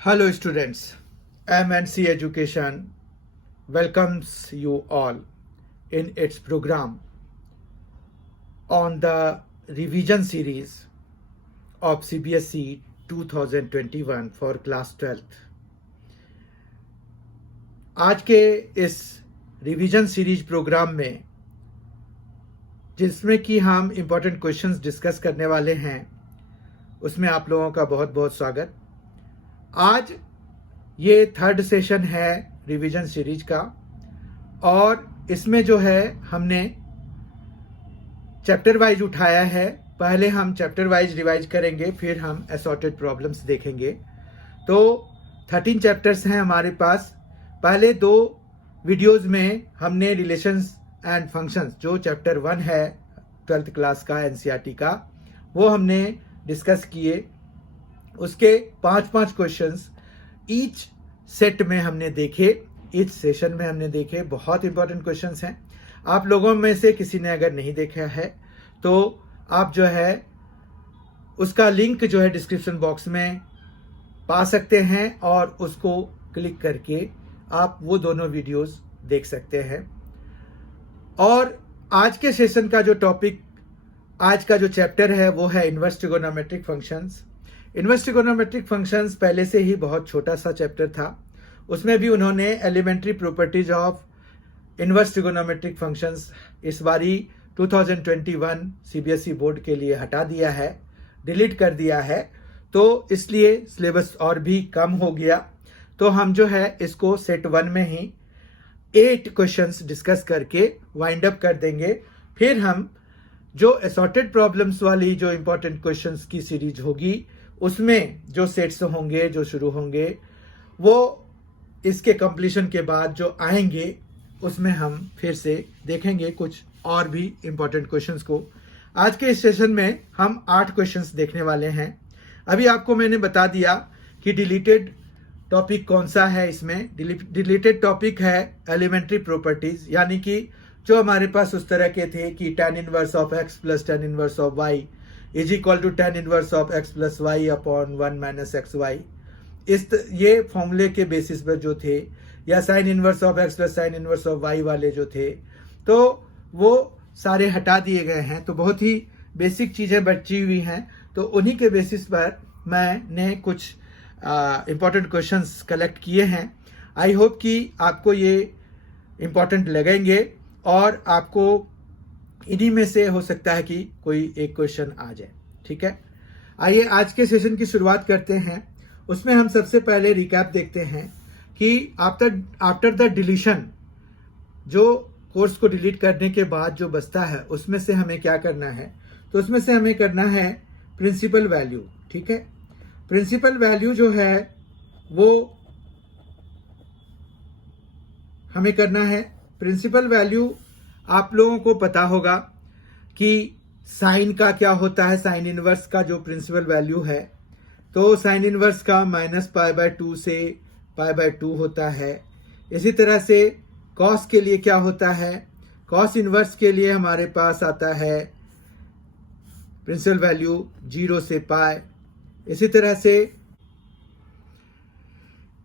Hello students, MNC Education welcomes you all in its program on the revision series of CBSE 2021 for class 12th. आज के इस revision series program में जिसमें कि हम important questions discuss करने वाले हैं उसमें आप लोगों का बहुत बहुत स्वागत। आज ये थर्ड सेशन है रिवीजन सीरीज का और इसमें जो है हमने चैप्टर वाइज उठाया है। पहले हम चैप्टर वाइज रिवाइज करेंगे, फिर हम असॉर्टेड प्रॉब्लम्स देखेंगे। तो 13 चैप्टर्स हैं हमारे पास। पहले दो वीडियोस में हमने रिलेशंस एंड फंक्शंस जो चैप्टर 1 है 12th क्लास का एनसीईआरटी का, वो हमने डिस्कस किए। उसके 5-5 क्वेश्चंस ईच सेट में हमने देखे, ईच सेशन में हमने देखे। बहुत इंपॉर्टेंट क्वेश्चंस हैं। आप लोगों में से किसी ने अगर नहीं देखा है तो आप जो है उसका लिंक जो है डिस्क्रिप्शन बॉक्स में पा सकते हैं और उसको क्लिक करके आप वो दोनों वीडियोस देख सकते हैं। और आज के सेशन का जो टॉपिक, आज का जो चैप्टर है वो है inverse trigonometric functions. Inverse trigonometric functions पहले से ही बहुत छोटा सा चैप्टर था। उसमें भी उन्होंने elementary properties of inverse trigonometric functions इस बारी 2021 सीबीएसई बोर्ड के लिए हटा दिया है, डिलीट कर दिया है। तो इसलिए सिलेबस और भी कम हो गया। तो हम जो है इसको सेट 1 में ही 8 क्वेश्चंस डिस्कस करके वाइंड अप कर देंगे। फिर हम जो असॉर्टेड प्रॉब्लम्स वाली जो इंपॉर्टेंट क्वेश्चंस की सीरीज होगी उसमें जो सेट्स होंगे, जो शुरू होंगे, वो इसके कंप्लीशन के बाद जो आएंगे उसमें हम फिर से देखेंगे कुछ और भी इंपॉर्टेंट क्वेश्चंस को। आज के इस सेशन में हम 8 क्वेश्चंस देखने वाले हैं। अभी आपको मैंने बता दिया कि डिलीटेड टॉपिक कौन सा है। इसमें डिलीटेड टॉपिक है एलिमेंट्री प्रॉपर्टीज, यानी कि जो हमारे पास उस तरह के थे कि tan inverse of x plus tan inverse of y is equal to tan inverse of x plus y upon 1 minus xy। ये फॉर्मूले के बेसिस पर जो थे, या sine inverse of x plus sine inverse of y वाले जो थे, तो वो सारे हटा दिए गए हैं। तो बहुत ही बेसिक चीज़ें बची हुई हैं। तो उन्हीं के बेसिस पर मैंने कुछ इम्पोर्टेंट क्वेश्चंस कलेक्ट किए हैं। आई होप कि आपको ये इम्पोर्टेंट लगेंगे और आपको इन्हीं में से हो सकता है कि कोई एक क्वेश्चन आ जाए। ठीक है, आइए आज के सेशन की शुरुआत करते हैं। उसमें हम सबसे पहले रिकैप देखते हैं कि आफ्टर द डिलीशन, जो कोर्स को डिलीट करने के बाद जो बचता है उसमें से हमें क्या करना है। तो उसमें से हमें करना है प्रिंसिपल वैल्यू। ठीक है, प्रिंसिपल वैल्यू जो है वो हमें करना है। प्रिंसिपल वैल्यू आप लोगों को पता होगा कि साइन का क्या होता है। साइन इनवर्स का जो प्रिंसिपल वैल्यू है, तो साइन इनवर्स का -π/2 से π/2 होता है। इसी तरह से कॉस के लिए क्या होता है, कॉस इनवर्स के लिए हमारे पास आता है प्रिंसिपल वैल्यू 0 से π। इसी तरह से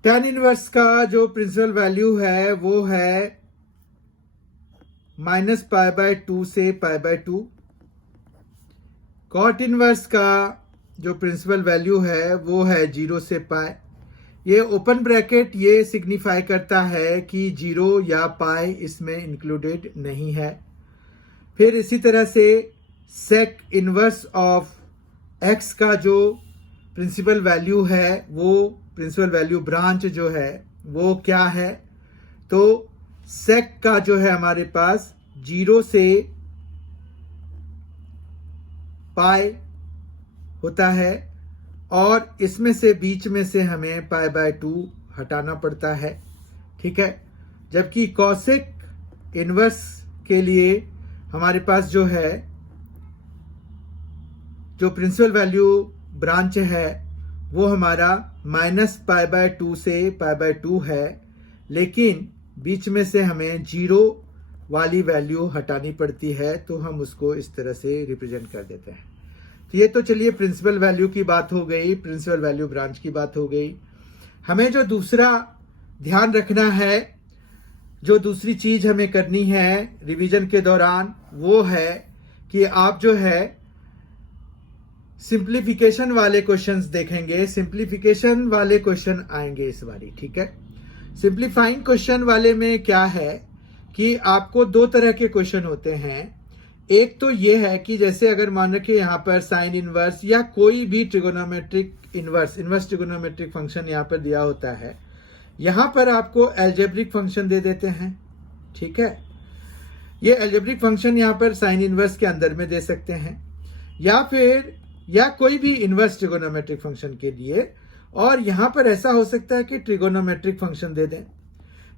tan इनवर्स का जो प्रिंसिपल वैल्यू है वो है -π/2 से π/2। कॉट इनवर्स का जो प्रिंसिपल वैल्यू है वो है 0 से π। ये ओपन ब्रैकेट ये सिग्निफाई करता है कि 0 या π इसमें इंक्लूडेड नहीं है। फिर इसी तरह से सेक इनवर्स ऑफ x का जो प्रिंसिपल वैल्यू है, वो प्रिंसिपल वैल्यू ब्रांच जो है वो क्या है, तो सेक का जो है हमारे पास 0 से π होता है और इसमें से बीच में से हमें π/2 हटाना पड़ता है। ठीक है, जबकि कॉसेक इनवर्स के लिए हमारे पास जो है जो प्रिंसिपल वैल्यू ब्रांच है वो हमारा -π/2 से π/2 है, लेकिन बीच में से हमें 0 वाली वैल्यू हटानी पड़ती है। तो हम उसको इस तरह से रिप्रेजेंट कर देते हैं। तो ये तो चलिए प्रिंसिपल वैल्यू की बात हो गई, प्रिंसिपल वैल्यू ब्रांच की बात हो गई। हमें जो दूसरा ध्यान रखना है, जो दूसरी चीज हमें करनी है रिवीजन के दौरान, वो है कि आप जो है सिंप्लीफिकेशन वाले क्वेश्चंस देखेंगे। सिंप्लीफिकेशन वाले क्वेश्चन आएंगे इस बारी, ठीक है। सिंप्लीफाइंग क्वेश्चन वाले में क्या है कि आपको दो तरह के क्वेश्चन होते हैं। एक तो ये है कि जैसे अगर मान रखिए यहाँ पर साइन इनवर्स या कोई भी ट्रिगोनोमेट्रिक इनवर्स ट्रिगोनोमेट्रिक फंक्शन यहाँ पर दिया होता है, यहाँ पर आपको एल्जेब्रिक फंक्शन दे देते हैं, ठीक है। ये एल्जेब्रिक फंक्शन यहाँ पर साइन इनवर्स के अंदर में दे सकते हैं या कोई भी इनवर्स ट्रिगोनोमेट्रिक फंक्शन के लिए, और यहाँ पर ऐसा हो सकता है कि ट्रिगोनोमेट्रिक फंक्शन दे दें,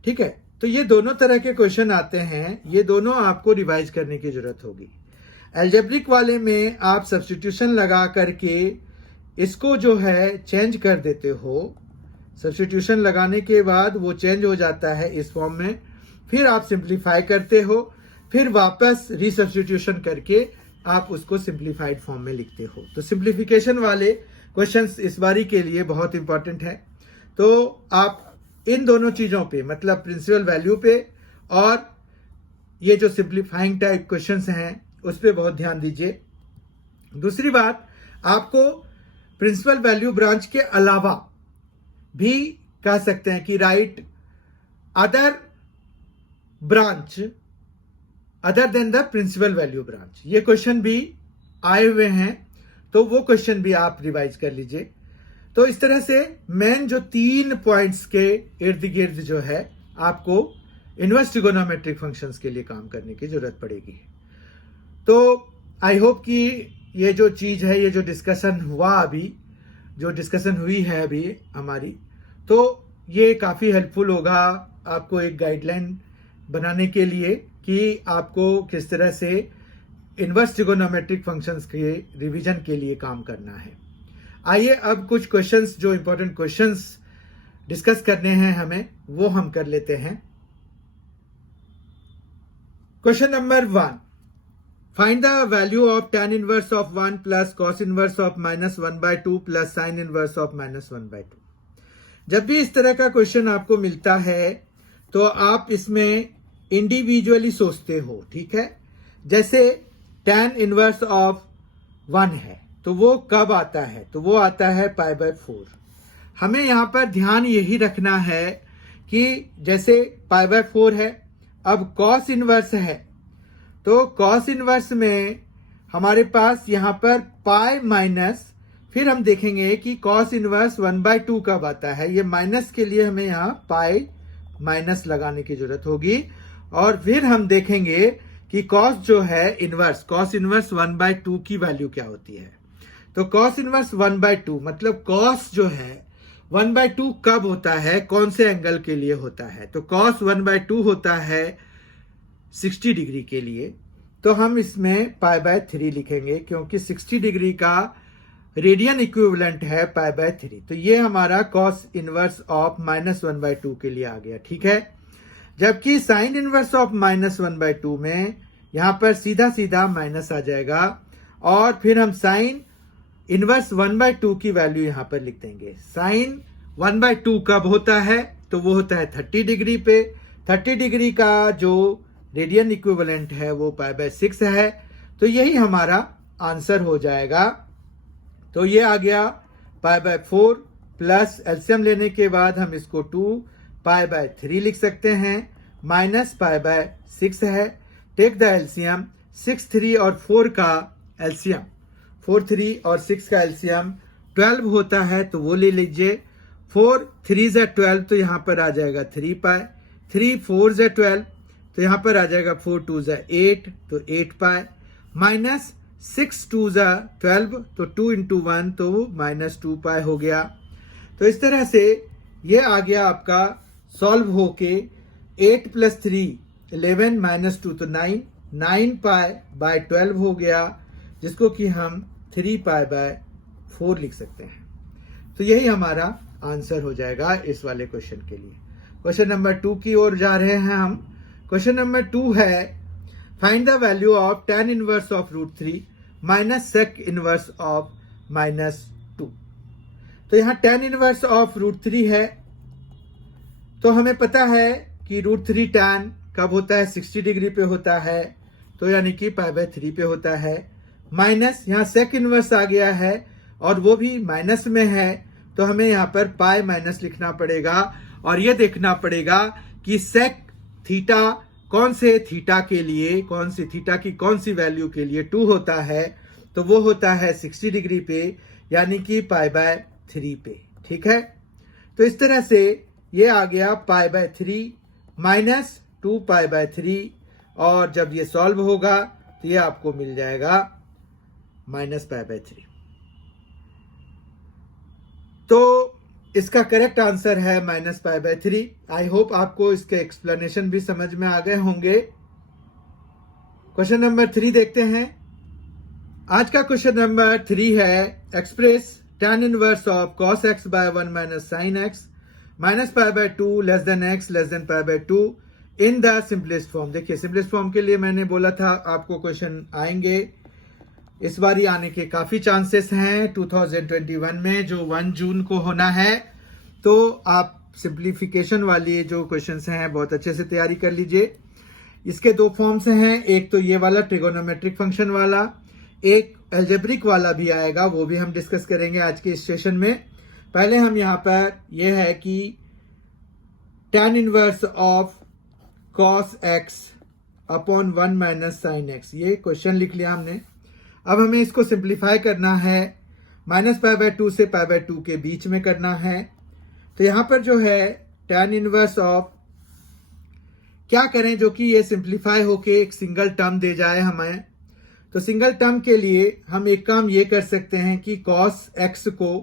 ठीक है। तो ये दोनों तरह के क्वेश्चन आते हैं, ये दोनों आपको रिवाइज करने की जरूरत होगी। एल्जेब्रिक वाले में आप सब्स्टिट्यूशन लगा करके इसको जो है चेंज कर देते हो। सब्स्टिट्यूशन लगाने के बाद वो चेंज हो जाता है इस फॉर्म में, फिर आप सिंप्लीफाई करते हो, फिर वापस रीसब्स्टिट्यूशन करके आप उसको सिंप्लीफाइड फॉर्म में लिखते हो। तो सिंप्लीफिकेशन वाले क्वेश्चंस इस बारी के लिए बहुत इंपॉर्टेंट है। तो आप इन दोनों चीजों पे, मतलब प्रिंसिपल वैल्यू पे और ये जो सिंप्लीफाइंग टाइप क्वेश्चंस हैं उस पे बहुत ध्यान दीजिए। दूसरी बात, आपको प्रिंसिपल वैल्यू ब्रांच के अलावा भी कह सकते हैं कि right other branch other than the principal value branch, ये क्वेश्चन भी आए हुए हैं, तो वो क्वेश्चन भी आप रिवाइज कर लीजिए। तो इस तरह से मेन जो 3 पॉइंट्स के इर्द गिर्द जो है आपको इनवर्स ट्रिगोनोमेट्रिक फंक्शंस के लिए काम करने की जरूरत पड़ेगी। तो आई होप कि ये जो चीज है, ये जो डिस्कशन हुआ अभी, जो डिस्कशन हुई है अभी हमारी, तो ये काफी हेल्पफुल होगा आपको एक गाइडलाइन बनाने के लिए कि आपको किस तरह से इनवर्स ट्रिगोनोमेट्रिक फंक्शंस के रिवीजन के लिए काम करना है। आइए अब कुछ क्वेश्चंस, जो इंपॉर्टेंट क्वेश्चंस डिस्कस करने हैं हमें, वो हम कर लेते हैं। Question number 1, find the value of tan inverse of 1 plus cos inverse of -1/2 plus sin inverse of -1/2। जब भी इस तरह का क्वेश्चन आपको मिलता है तो आप इसमें इंडिविजुअली सोचते हो, ठीक है। जैसे tan इनवर्स ऑफ 1 है तो वो कब आता है, तो वो आता है π/4। हमें यहां पर ध्यान यही रखना है कि जैसे π/4 है, अब cos इनवर्स है तो cos इनवर्स में हमारे पास यहां पर पाई माइनस, फिर हम देखेंगे कि cos इनवर्स 1/2 कब आता है। ये माइनस के लिए हमें यहाँ पाई माइनस लगाने की जरूरत होगी, और फिर हम देखेंगे कि cos जो है इनवर्स, cos इनवर्स 1/2 की वैल्यू क्या होती है। तो cos इनवर्स 1/2 मतलब cos जो है 1/2 कब होता है, कौन से एंगल के लिए होता है। तो cos 1/2 होता है 60 डिग्री के लिए, तो हम इसमें π/3 लिखेंगे क्योंकि 60 डिग्री का रेडियन इक्विवेलेंट है π/3। तो ये हमारा cos इनवर्स ऑफ -1/2 के लिए आ गया, ठीक है। जबकि साइन इनवर्स ऑफ -1/2 में यहां पर सीधा सीधा माइनस आ जाएगा, और फिर हम साइन इनवर्स 1/2 की वैल्यू यहां पर लिख देंगे। साइन 1/2 कब होता है, तो वो होता है 30 डिग्री पे। 30 डिग्री का जो रेडियन इक्विवेलेंट है वो π/6 है, तो यही हमारा आंसर हो जाएगा। तो ये आ गया π/4 प्लस एलसीएम लेने के बाद हम इसको 2π/3 लिख सकते हैं, माइनस π/6 है। टेक द एलसीएम, 6, 3 और 4 का एलसीएम, 4, 3 और 6 का एलसीएम 12 होता है, तो वो ले लीजिए। 4 3 ज़ा 12 तो यहाँ पर आ जाएगा 3π, 3 4 ज़ा 12 तो यहाँ पर आ जाएगा 4 2 ज़ा 8 तो 8π, माइनस 6 2 ज़ा 12 तो 2 इंटू 1 तो -2π हो गया। तो इस तरह से ये आ गया आपका सॉल्व होके 8 + 3 11 -2 तो 9, 9π/12 हो गया, जिसको कि हम 3π/4 लिख सकते हैं। तो यही हमारा आंसर हो जाएगा इस वाले क्वेश्चन के लिए। क्वेश्चन नंबर 2 की ओर जा रहे हैं हम। क्वेश्चन नंबर 2 है, find the value of tan inverse of √3 minus sec inverse of -2। तो यहाँ tan इनवर्स ऑफ √3 है, तो हमें पता है कि √3 tan कब होता है, 60 डिग्री पे होता है, तो यानी कि π/3 पे होता है। माइनस यहाँ सेक इनवर्स आ गया है और वो भी माइनस में है, तो हमें यहाँ पर पाई माइनस लिखना पड़ेगा और ये देखना पड़ेगा कि सेक थीटा कौन से थीटा के लिए, कौन सी थीटा की कौन सी वैल्यू के लिए 2 होता है, तो वो होता है 60 डिग्री पे, यानी कि π/3 पे। ठीक है, तो इस तरह से ये आ गया π/3 माइनस 2π/3, और जब ये सॉल्व होगा तो ये आपको मिल जाएगा -π/3। तो इसका करेक्ट आंसर है -π/3। आई होप आपको इसके एक्सप्लेनेशन भी समझ में आ गए होंगे। क्वेश्चन नंबर 3 देखते हैं। आज का क्वेश्चन नंबर 3 है, express tan inverse of cos x by 1 minus sin x minus π/2 less than x less than π/2 in the simplest form. देखिए, सिंपलेस्ट फॉर्म के लिए मैंने बोला था आपको क्वेश्चन आएंगे, इस बार आने के काफी चांसेस हैं 2021 में, जो 1 जून को होना है। तो आप सिंप्लीफिकेशन वाली जो क्वेश्चंस हैं बहुत अच्छे से तैयारी कर लीजिए। इसके 2 फॉर्म्स हैं, एक तो ये वाला ट्रिगोनोमेट्रिक फंक्शन वाला, एक एल्जेब्रिक वाला भी आएगा, वो भी हम डिस्कस करेंगे आज के इस सेशन में। पहले हम यहाँ पर ये है कि tan inverse of cos x upon 1 minus sin x, ये क्वेश्चन लिख लिया हमने। अब हमें इसको सिंप्लीफाई करना है, -π/2 से π/2 के बीच में करना है। तो यहाँ पर जो है tan इनवर्स ऑफ, क्या करें जो कि ये सिंप्लीफाई होके एक सिंगल टर्म दे जाए हमें। तो सिंगल टर्म के लिए हम एक काम ये कर सकते हैं कि cos x को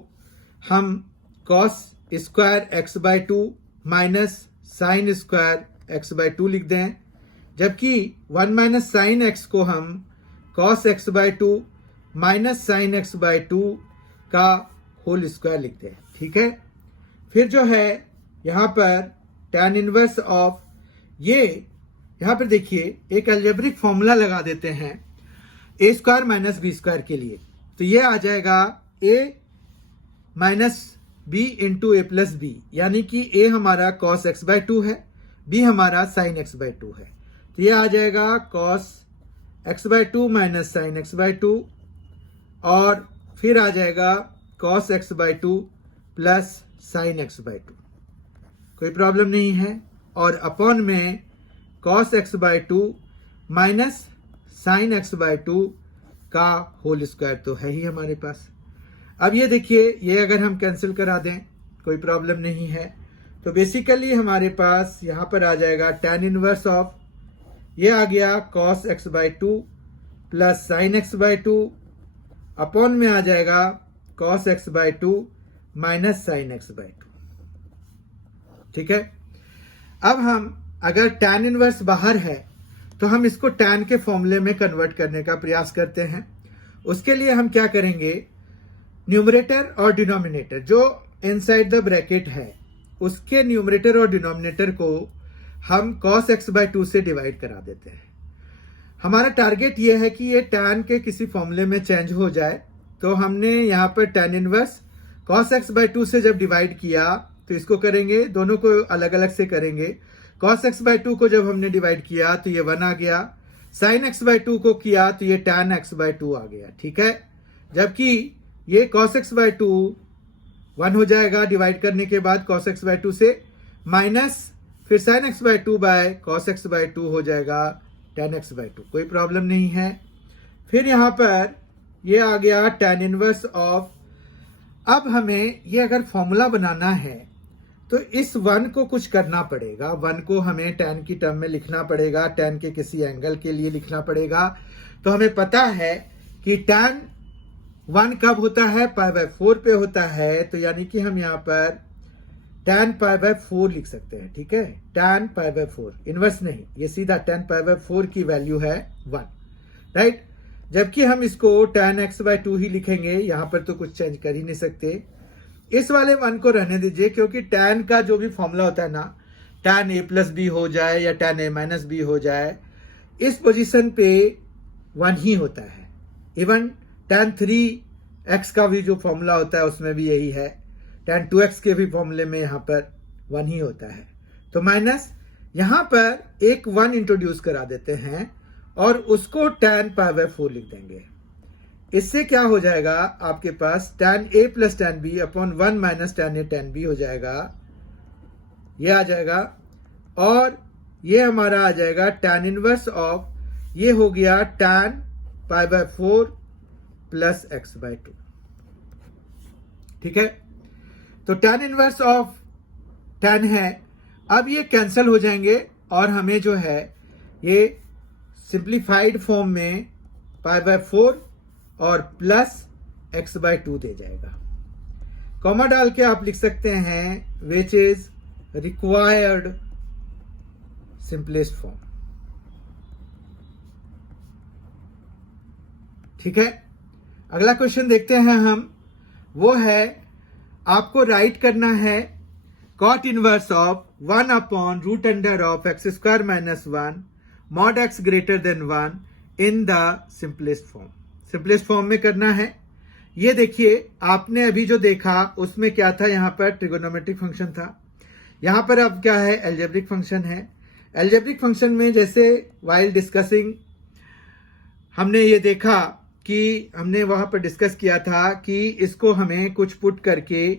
हम cos square x/2 minus sine square x/2 लिख दें, जबकि 1 माइनस साइन x को हम cos x/2 minus sign x/2 का होल स्क्वायर लिख दें। ठीक है, फिर जो है यहाँ पर tan इनवर्स ऑफ, ये यहाँ पर देखिए एक अलजेब्रिक फॉर्मूला लगा देते हैं a square minus b square के लिए। तो ये आ जाएगा a minus b into a plus b, यानी कि a हमारा cos x/2 है, b हमारा sin x/2 है। तो ये आ जाएगा cos x/2 minus sign x/2, और फिर आ जाएगा cos x/2 plus sign x/2। कोई प्रॉब्लम नहीं है, और अपॉन में cos x/2 minus sign x/2 का होल स्क्वायर तो है ही हमारे पास। अब ये देखिए, ये अगर हम कैंसिल करा दें कोई प्रॉब्लम नहीं है। तो बेसिकली हमारे पास यहाँ पर आ जाएगा tan इनवर्स ऑफ, ये आ गया cos x/2 plus sign x/2, upon में आ जाएगा cos x/2 minus sign x/2। ठीक है, अब हम अगर tan इनवर्स बाहर है तो हम इसको tan के फॉर्मूले में कन्वर्ट करने का प्रयास करते हैं। उसके लिए हम क्या करेंगे, न्यूमरेटर और डिनोमिनेटर जो इनसाइड द ब्रैकेट है, उसके न्यूमरेटर और डिनोमिनेटर को हम cos x/2 से डिवाइड करा देते हैं। हमारा टारगेट ये है कि ये tan के किसी फॉर्मूले में चेंज हो जाए। तो हमने यहाँ पर tan इनवर्स cos x/2 से जब डिवाइड किया, तो इसको करेंगे, दोनों को अलग अलग से करेंगे। cos x/2 को जब हमने डिवाइड किया तो ये 1 आ गया, sin x/2 को किया तो ये tan x/2 आ गया। ठीक है, जबकि ये cos x/2 1 हो जाएगा डिवाइड करने के बाद cos x/2 से, माइनस फिर sin x/2 bye cos x/2 हो जाएगा tan x/2। कोई प्रॉब्लम नहीं है। फिर यहाँ पर ये आ गया tan इनवर्स ऑफ। अब हमें ये अगर फॉर्मूला बनाना है तो इस 1 को कुछ करना पड़ेगा, 1 को हमें tan की टर्म में लिखना पड़ेगा, tan के किसी एंगल के लिए लिखना पड़ेगा। तो हमें पता है कि tan 1 कब होता है, π/4 पे होता है। तो यानी कि हम यहाँ पर tan π/4 लिख सकते हैं। ठीक है, tan π/4, इनवर्स नहीं, ये सीधा tan π/4 की वैल्यू है 1, राइट। जबकि हम इसको tan x/2 ही लिखेंगे, यहाँ पर तो कुछ चेंज कर ही नहीं सकते। इस वाले 1 को रहने दीजिए, क्योंकि tan का जो भी फॉर्मूला होता है ना, tan a प्लस बी हो जाए या tan a माइनस बी हो जाए, इस पोजीशन पे 1 ही होता है। इवन tan 3x का भी जो फॉर्मूला होता है उसमें भी यही है, tan 2x के भी फॉर्मूले में यहाँ पर 1 ही होता है। तो माइनस यहां पर एक 1 इंट्रोड्यूस करा देते हैं और उसको tan π/4 लिख देंगे। इससे क्या हो जाएगा, आपके पास tan a plus tan b upon 1 minus tan a tan b हो जाएगा, ये आ जाएगा। और ये हमारा आ जाएगा tan इनवर्स ऑफ, ये हो गया tan π/4 प्लस x/2। ठीक है, तो tan इनवर्स ऑफ tan है। अब ये कैंसिल हो जाएंगे और हमें जो है ये सिंप्लीफाइड फॉर्म में π/4 और प्लस x/2 दे जाएगा। कॉमा डाल के आप लिख सकते हैं which is required simplest form. ठीक है, अगला क्वेश्चन देखते हैं हम, वो है आपको राइट करना है cot inverse of 1 upon root under of x square minus 1 mod x greater than 1 in the simplest form. Simplest form में करना है। ये देखिए, आपने अभी जो देखा उसमें क्या था, यहां पर ट्रिगोनोमेट्रिक फंक्शन था, यहां पर अब क्या है, एल्जेब्रिक फंक्शन है। एल्जेब्रिक फंक्शन में जैसे वाइल डिस्कसिंग हमने ये देखा कि हमने वहां पर डिस्कस किया था कि इसको हमें कुछ पुट करके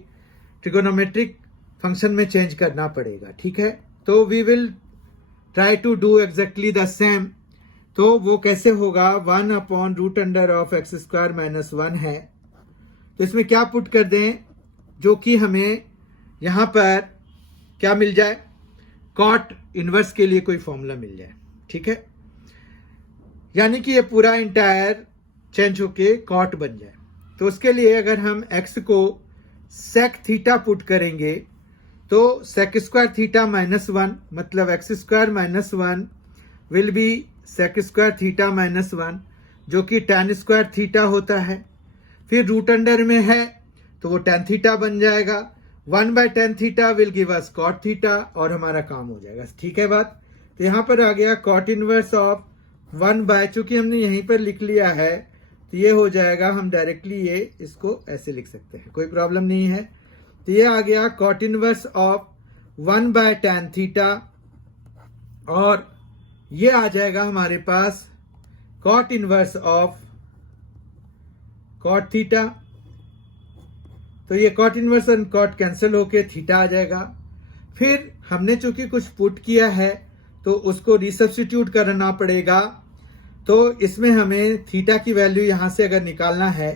ट्रिगोनोमेट्रिक फंक्शन में चेंज करना पड़ेगा। ठीक है, तो we will try to do exactly the same. तो वो कैसे होगा, 1 upon root under of x square minus 1 है, तो इसमें क्या पुट कर दें, जो कि हमें यहां पर क्या मिल जाए, कॉट इनवर्स के लिए कोई फॉर्मूला मिल जाए। ठीक है, यानी कि ये पूरा इंटायर चेंज होके कॉट बन जाए। तो उसके लिए अगर हम x को सेक थीटा पुट करेंगे तो सेक स्क्वायर थीटा माइनस 1 मतलब x square minus 1 will be sec square theta minus 1, जो कि tan स्क्वायर थीटा होता है। फिर रूट अंडर में है तो वो tan थीटा बन जाएगा, 1/tan theta will give us cot theta और हमारा काम हो जाएगा। ठीक है बात, तो यहां पर आ गया cot इनवर्स ऑफ 1/, चूंकि हमने यहीं पर लिख लिया है तो ये हो जाएगा, हम डायरेक्टली ये इसको ऐसे लिख सकते हैं, कोई प्रॉब्लम नहीं है। तो ये आ गया cot inverse of 1/tan theta और ये आ जाएगा हमारे पास cot inverse of cot theta. तो ये cot इनवर्स और cot कैंसिल होके थीटा आ जाएगा। फिर हमने चूंकि कुछ पुट किया है तो उसको रिसब्स्टिट्यूट करना पड़ेगा। तो इसमें हमें थीटा की वैल्यू यहां से अगर निकालना है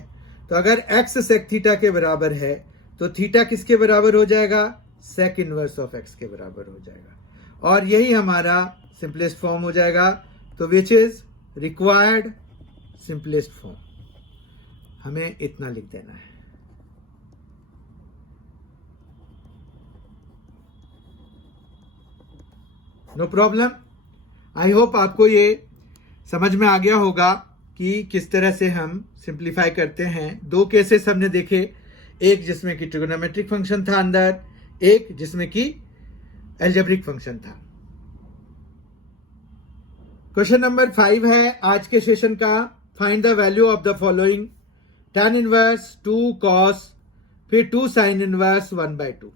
तो अगर x सेक थीटा के बराबर है तो थीटा किसके बराबर हो जाएगा, सेक इनवर्स ऑफ x के बराबर हो जाएगा और यही हमारा सिंपलेस्ट फॉर्म हो जाएगा। तो which is required simplest form, हमें इतना लिख देना है। नो प्रॉब्लम, आई होप आपको ये समझ में आ गया होगा कि किस तरह से हम सिंप्लीफाई करते हैं। दो केसेस हमने देखे, एक जिसमें कि ट्रिगोनोमेट्रिक फंक्शन था अंदर, एक जिसमें कि एल्जेब्रिक फंक्शन था। क्वेश्चन नंबर 5 है आज के सेशन का, find the value of the following, tan inverse 2 cos फिर 2 sin इनवर्स 1/2।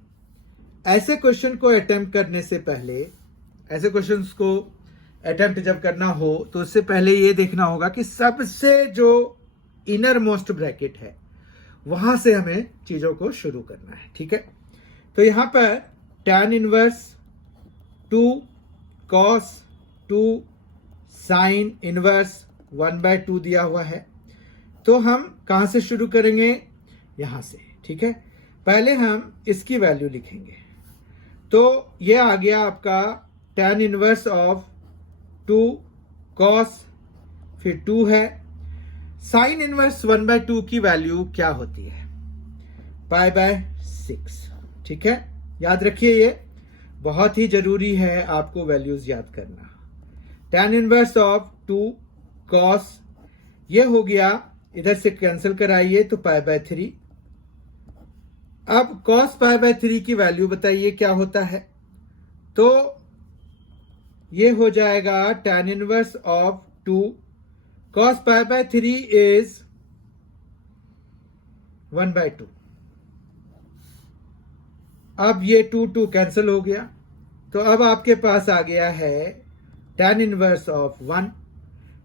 ऐसे क्वेश्चन को अटेम्प्ट करने से पहले, ऐसे क्वेश्चंस को अटेम्प्ट जब करना हो तो उससे पहले ये देखना होगा कि सबसे जो इनर मोस्ट ब्रैकेट है वहां से हमें चीजों को शुरू करना है। ठीक है, तो यहां पर tan inverse 2 cos 2 sin inverse 1/2 दिया हुआ है। तो हम कहां से शुरू करेंगे, यहां से। ठीक है, पहले हम इसकी वैल्यू लिखेंगे। तो ये आ गया आपका tan इनवर्स ऑफ 2 cos फिर 2 है, साइन इनवर्स 1/2 की वैल्यू क्या होती है, π/6। ठीक है, याद रखिए ये बहुत ही जरूरी है आपको वैल्यूज याद करना। tan इनवर्स ऑफ 2 cos ये हो गया, इधर से कैंसिल कराइए तो π/3। अब cos π/3 की वैल्यू बताइए क्या होता है, तो ये हो जाएगा tan inverse of 2 cos π/3 is 1/2। अब ये 2 2 कैंसिल हो गया तो अब आपके पास आ गया है tan inverse of 1।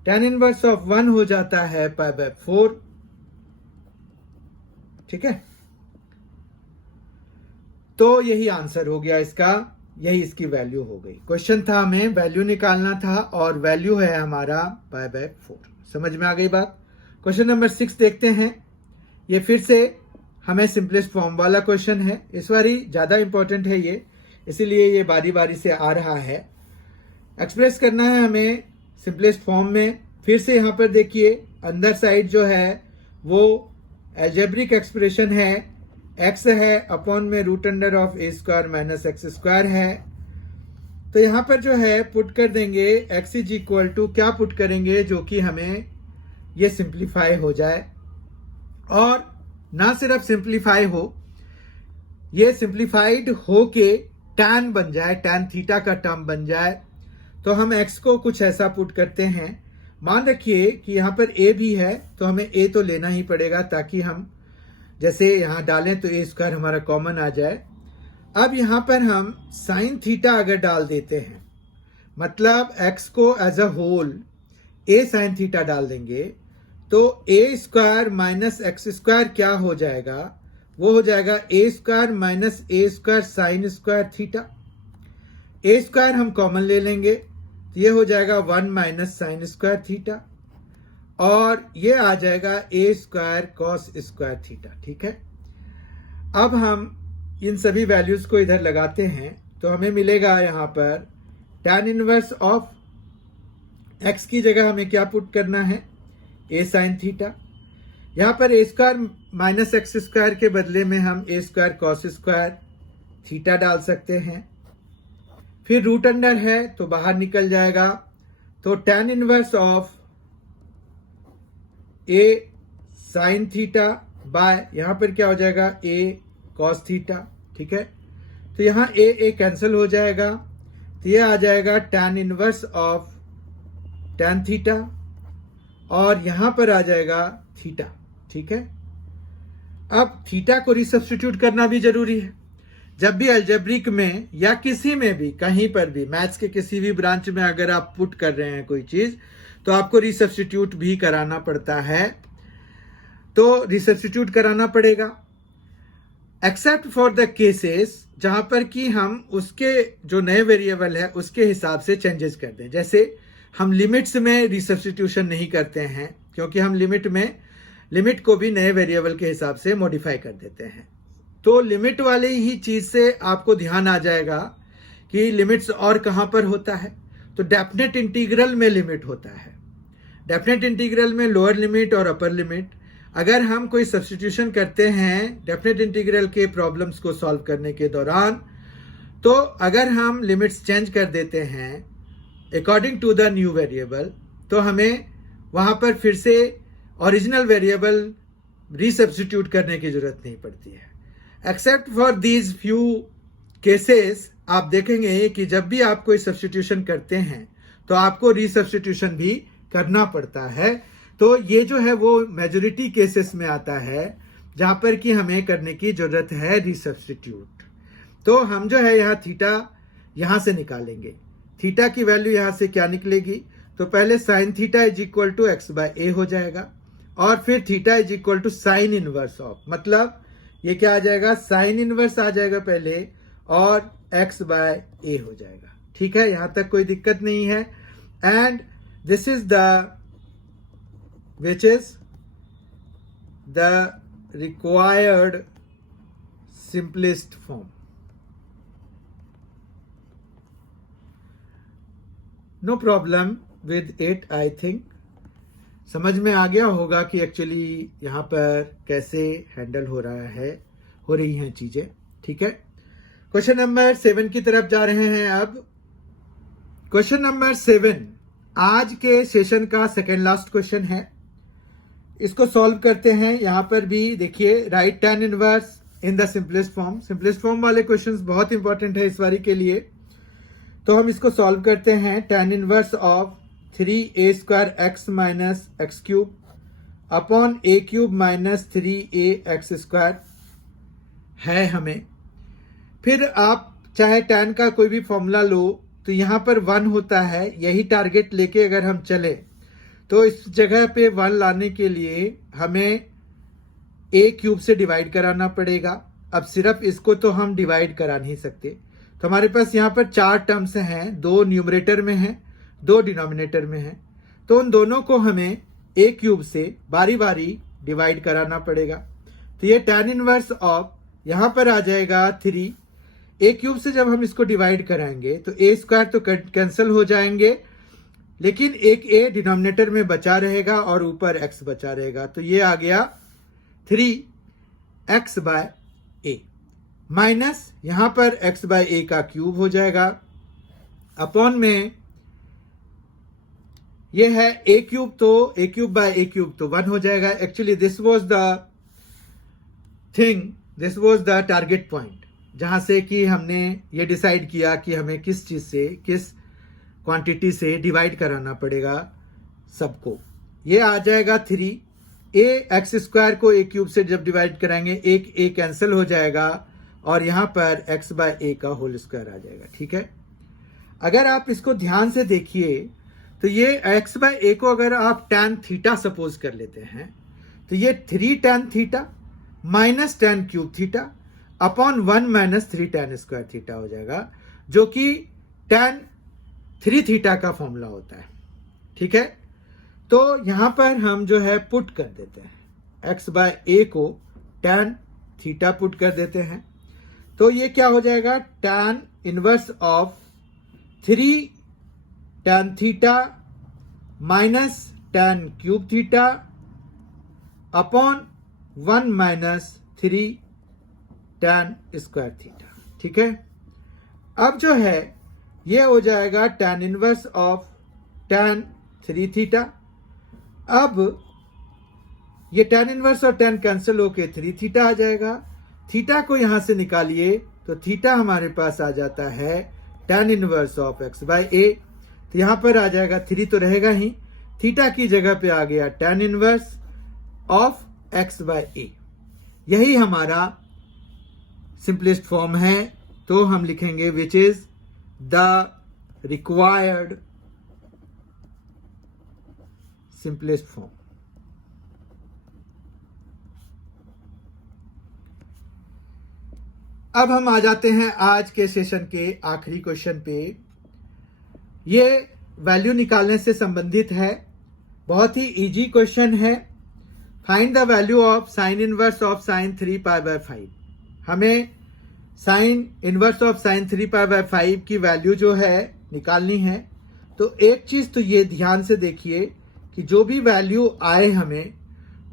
tan inverse of 1 हो जाता है पाई बाय 4। ठीक है, तो यही आंसर हो गया इसका, यही इसकी वैल्यू हो गई। क्वेश्चन था हमें वैल्यू निकालना था और वैल्यू है हमारा पाई बाय 4। समझ में आ गई बात। क्वेश्चन नंबर 6 देखते हैं। ये फिर से हमें सिंपलेस्ट फॉर्म वाला क्वेश्चन है, इस बारी ज़्यादा इंपॉर्टेंट है ये, इसीलिए ये बारी बारी से आ रहा है। एक्सप्रेस करना है हमें सिंपलेस्ट फॉर्म में। फिर से यहाँ पर देखिए अंदर साइड जो है वो एल्जेब्रिक एक्सप्रेशन है, x है अपॉन में root under of a square minus x square है। तो यहाँ पर जो है पुट कर देंगे x इज इक्वल टू, क्या पुट करेंगे जो कि हमें ये सिंप्लीफाई हो जाए, और ना सिर्फ सिंप्लीफाई हो, ये सिंप्लीफाइड हो के tan बन जाए, tan थीटा का टर्म बन जाए। तो हम x को कुछ ऐसा पुट करते हैं। मान रखिए कि यहाँ पर a भी है, तो हमें a तो लेना ही पड़ेगा ताकि हम जैसे यहाँ डालें तो a स्क्वायर हमारा कॉमन आ जाए। अब यहाँ पर हम साइन थीटा अगर डाल देते हैं, मतलब x को as a whole a sine theta डाल देंगे, तो a square minus x square क्या हो जाएगा, वो हो जाएगा a square minus a square sine square theta. a square हम कॉमन ले लेंगे तो ये हो जाएगा 1 माइनस साइन स्क्वायर थीटा, और ये आ जाएगा a square cos square theta. ठीक है, अब हम इन सभी वैल्यूज को इधर लगाते हैं तो हमें मिलेगा यहाँ पर tan इनवर्स ऑफ x की जगह हमें क्या पुट करना है, a साइन थीटा। यहाँ पर a square minus x square के बदले में हम a square cos square theta डाल सकते हैं। फिर रूट अंडर है तो बाहर निकल जाएगा, तो tan inverse of a sine theta by यहाँ पर क्या हो जाएगा a कॉस थीटा। ठीक है, तो यहाँ a कैंसिल हो जाएगा, तो ये आ जाएगा tan inverse of tan theta, और यहां पर आ जाएगा थीटा। ठीक है, अब थीटा को रिसब्स्टिट्यूट करना भी जरूरी है। जब भी अलजेब्रिक में या किसी में भी, कहीं पर भी, मैथ्स के किसी भी ब्रांच में अगर आप पुट कर रहे हैं कोई चीज, तो आपको रिसब्स्टिट्यूट भी कराना पड़ता है, तो रिसब्स्टिट्यूट कराना पड़ेगा। एक्सेप्ट फॉर द केसेस जहां पर कि हम उसके जो नए वेरिएबल है उसके हिसाब से चेंजेस कर दें। जैसे हम लिमिट्स में रिसब्स्टिट्यूशन नहीं करते हैं, क्योंकि हम लिमिट को भी नए वेरिएबल के हिसाब से मॉडिफाई कर देते हैं। तो लिमिट वाली ही चीज से आपको ध्यान आ जाएगा कि लिमिट्स और कहां पर होता है, तो डेफिनेट इंटीग्रल में लिमिट होता है। डेफिनेट इंटीग्रल में लोअर लिमिट और अपर लिमिट। अगर हम कोई सब्स्टिट्यूशन करते हैं डेफिनेट इंटीग्रल के प्रॉब्लम्स को सॉल्व करने के दौरान, तो अगर हम लिमिट्स चेंज कर देते हैं according to the new variable, तो हमें वहां पर फिर से ओरिजिनल वेरिएबल रीसब्स्टिट्यूट करने की जरूरत नहीं पड़ती है। Except for these few cases आप देखेंगे कि जब भी आप कोई सब्स्टिट्यूशन करते हैं तो आपको रीसब्स्टिट्यूशन भी करना पड़ता है। तो ये जो है वो मेजॉरिटी केसेस में आता है जहां पर कि हमें करने की जरूरत है रीसब्स्टिट्यूट। तो हम जो है यहाँ थीटा यहां से निकालेंगे। थीटा की वैल्यू यहां से क्या निकलेगी, तो पहले sine theta is equal to x by a हो जाएगा, और फिर theta is equal to sine inverse of, मतलब ये क्या आ जाएगा, साइन इनवर्स आ जाएगा पहले और एक्स बाय ए हो जाएगा। ठीक है, यहां तक कोई दिक्कत नहीं है। And this is the which is the required simplest form. No problem with it, I think. समझ में आ गया होगा कि एक्चुअली यहाँ पर कैसे हैंडल हो रही हैं चीजें। ठीक है, क्वेश्चन नंबर 7 की तरफ जा रहे हैं अब। क्वेश्चन नंबर 7 आज के सेशन का सेकेंड लास्ट क्वेश्चन है। इसको सॉल्व करते हैं। यहां पर भी देखिए, right tan inverse in the simplest form. Simplest form वाले क्वेश्चंस बहुत इंपॉर्टेंट है इस बारी के लिए, तो हम इसको सॉल्व करते हैं। tan inverse of 3a square x minus x cube upon a cube minus 3a x square है हमें। फिर आप चाहे tan का कोई भी फॉर्मूला लो तो यहाँ पर 1 होता है। यही टारगेट लेके अगर हम चले तो इस जगह पे 1 लाने के लिए हमें a क्यूब से डिवाइड कराना पड़ेगा। अब सिर्फ इसको तो हम डिवाइड करा नहीं सकते, तो हमारे पास यहाँ पर 4 टर्म्स हैं, 2 न्यूमरेटर में हैं, 2 डिनोमिनेटर में हैं। तो उन दोनों को हमें a क्यूब से बारी बारी डिवाइड कराना पड़ेगा। तो ये tan इनवर्स ऑफ यहाँ पर आ जाएगा 3। a क्यूब से जब हम इसको डिवाइड कराएंगे तो a स्क्वायर तो कैंसिल हो जाएंगे, लेकिन एक a डिनोमिनेटर में बचा रहेगा और ऊपर x बचा रहेगा। तो ये आ गया 3x बाय a माइनस यहाँ पर x बाय a का क्यूब हो जाएगा, अपॉन में ये है a क्यूब, तो a cube by a cube तो 1 हो जाएगा। Actually this was the target point, जहां से कि हमने ये डिसाइड किया कि हमें किस चीज से, किस क्वांटिटी से डिवाइड कराना पड़ेगा सबको। ये आ जाएगा 3 a x स्क्वायर को a क्यूब से जब डिवाइड कराएंगे एक a कैंसिल हो जाएगा और यहाँ पर x बाय a का होल स्क्वायर आ जाएगा। ठीक है, अगर आप इसको ध्यान से देखिए तो ये x बाय a को अगर आप tan थीटा सपोज कर लेते हैं तो ये 3 tan theta minus tan cube theta upon 1 minus 3 tan square theta हो जाएगा, जो कि tan 3 थीटा का फॉर्मूला होता है। ठीक है, तो यहां पर हम जो है पुट कर देते हैं x बाय a को tan थीटा पुट कर देते हैं, तो ये क्या हो जाएगा tan inverse of 3 tan theta minus tan cube theta upon 1 minus 3 tan square theta. ठीक है, अब जो है ये हो जाएगा tan inverse of tan 3 theta. अब ये tan इनवर्स और tan कैंसिल होके 3 थीटा आ जाएगा। थीटा को यहां से निकालिए तो थीटा हमारे पास आ जाता है tan inverse of x by a। तो यहां पर आ जाएगा 3 तो रहेगा ही, थीटा की जगह पे आ गया tan inverse of x by a। यही हमारा सिंपलेस्ट फॉर्म है, तो हम लिखेंगे which is the required simplest form. अब हम आ जाते हैं आज के सेशन के आखिरी क्वेश्चन पे। ये वैल्यू निकालने से संबंधित है, बहुत ही इजी क्वेश्चन है। Find the value of sine inverse of sine 3 pi by 5। हमें sign inverse of sine 3 pi by 5 की वैल्यू जो है निकालनी है। तो एक चीज तो ये ध्यान से देखिए कि जो भी वैल्यू आए हमें,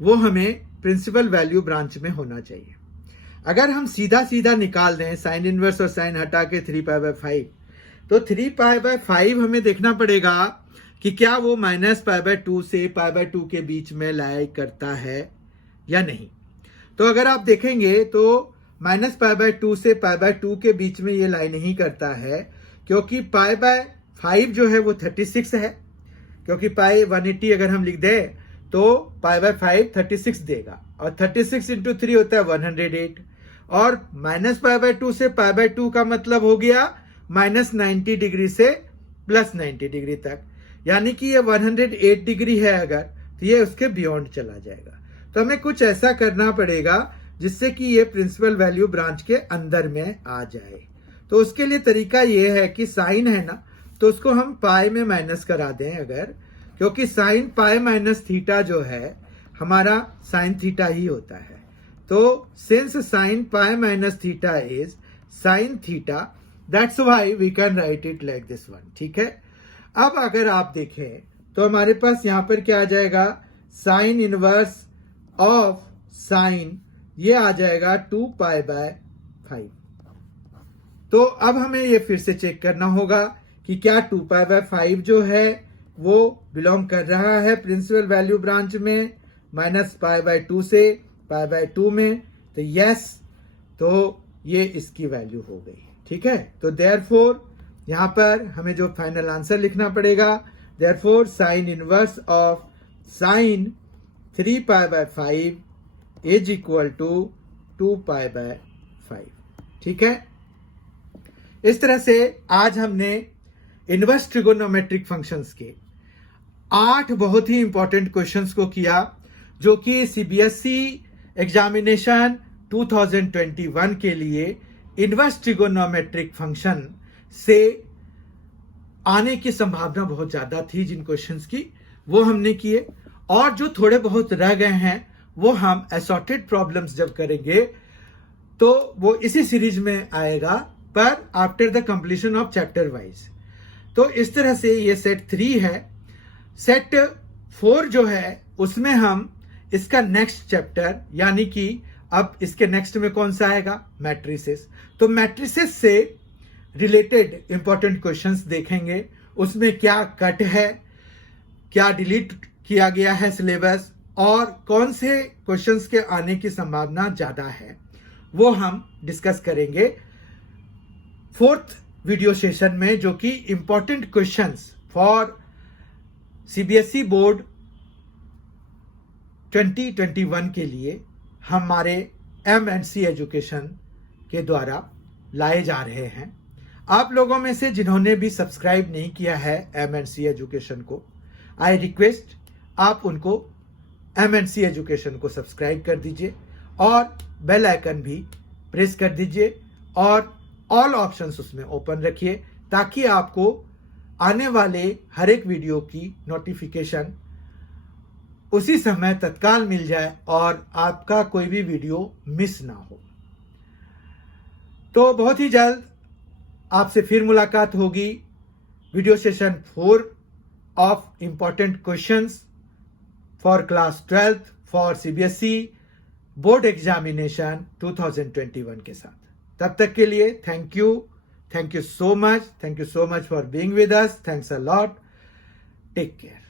वो हमें प्रिंसिपल वैल्यू ब्रांच में होना चाहिए। अगर हम सीधा सीधा निकाल दें साइन इनवर्स और साइन हटा के 3 पाई बाय 5, तो 3 पाई बाय 5 हमें देखना पड़ेगा कि क्या वो माइनस पाई बाय 2 से पाई बाय 2 के बीच में लाई करता है या नहीं। तो अगर आप देखेंगे तो माइनस पाई बाय 2 से पाई बाय 2 के बीच में ये लाई नहीं करता है, क्योंकि पाई बाय 5 जो है वो 36 है, क्योंकि पाई 180 अगर हम लिख दें तो पाई बाय 5 36 देगा, और 36 इंटू 3 होता है 108, और माइनस पाई बाय 2 से पाई बाय 2 का मतलब हो गया माइनस 90 डिग्री से प्लस 90 डिग्री तक, यानी कि ये 108 डिग्री है अगर, तो ये उसके बियॉन्ड चला जाएगा। तो हमें कुछ ऐसा करना पड़ेगा जिससे कि ये प्रिंसिपल वैल्यू ब्रांच के अंदर में आ जाए। तो उसके लिए तरीका ये है कि साइन है ना, तो उसको हम पाई में माइनस करा दें अगर, क्योंकि साइन पाई माइनस थीटा जो है हमारा साइन थीटा ही होता है। तो since sine pi minus theta is sine theta, that's why we can write it like this one. ठीक है, अब अगर आप देखें तो हमारे पास यहां पर क्या आ जाएगा, साइन इनवर्स ऑफ साइन, ये आ जाएगा 2 पाई बाय 5। तो अब हमें ये फिर से चेक करना होगा कि क्या 2 पाई बाय 5 जो है वो बिलोंग कर रहा है प्रिंसिपल वैल्यू ब्रांच में माइनस पाई बाय 2 से पाई बाय 2 में। तो यस, तो ये इसकी वैल्यू हो गई। ठीक है, तो देयरफॉर यहां पर हमें जो फाइनल आंसर लिखना पड़ेगा, therefore sine inverse of sine 3 pi by 5 is equal to 2 pi by 5। ठीक है, इस तरह से आज हमने इनवर्स ट्रिगोनोमेट्रिक फंक्शंस के 8 बहुत ही इंपॉर्टेंट क्वेश्चंस को किया, जो कि सीबीएसई एग्जामिनेशन 2021 के लिए इनवर्स ट्रिगोनोमेट्रिक फंक्शन से आने की संभावना बहुत ज्यादा थी। जिन क्वेश्चंस की वो हमने किए, और जो थोड़े बहुत रह गए हैं वो हम असॉर्टेड प्रॉब्लम्स जब करेंगे तो वो इसी सीरीज में आएगा, पर after the completion of chapter wise. तो इस तरह से ये सेट 3 है। सेट 4 जो है उसमें हम इसका नेक्स्ट चैप्टर, यानी कि अब इसके नेक्स्ट में कौन सा आएगा, मैट्रिसेस। तो मैट्रिसेस से रिलेटेड इंपॉर्टेंट क्वेश्चंस देखेंगे, उसमें क्या कट है, क्या डिलीट किया गया है सिलेबस, और कौन से क्वेश्चंस के आने की संभावना ज्यादा है, वो हम डिस्कस करेंगे 4th वीडियो सेशन में, जो कि important questions for CBSE board 2021 के लिए हमारे M&C एजुकेशन के द्वारा लाए जा रहे हैं। आप लोगों में से जिन्होंने भी सब्सक्राइब नहीं किया है M&C एजुकेशन को, आई रिक्वेस्ट आप उनको M&C एजुकेशन को सब्सक्राइब कर दीजिए और बेल आइकन भी प्रेस कर दीजिए और ऑल ऑप्शंस उसमें ओपन रखिए, ताकि आपको आने वाले हर एक वीडियो की नोटिफिकेशन उसी समय तत्काल मिल जाए और आपका कोई भी वीडियो मिस ना हो। तो बहुत ही जल्द आपसे फिर मुलाकात होगी video session 4 of important questions for class 12th for CBSE board examination 2021 के साथ। तब तक के लिए thank you so much for being with us. Thanks a lot. Take care.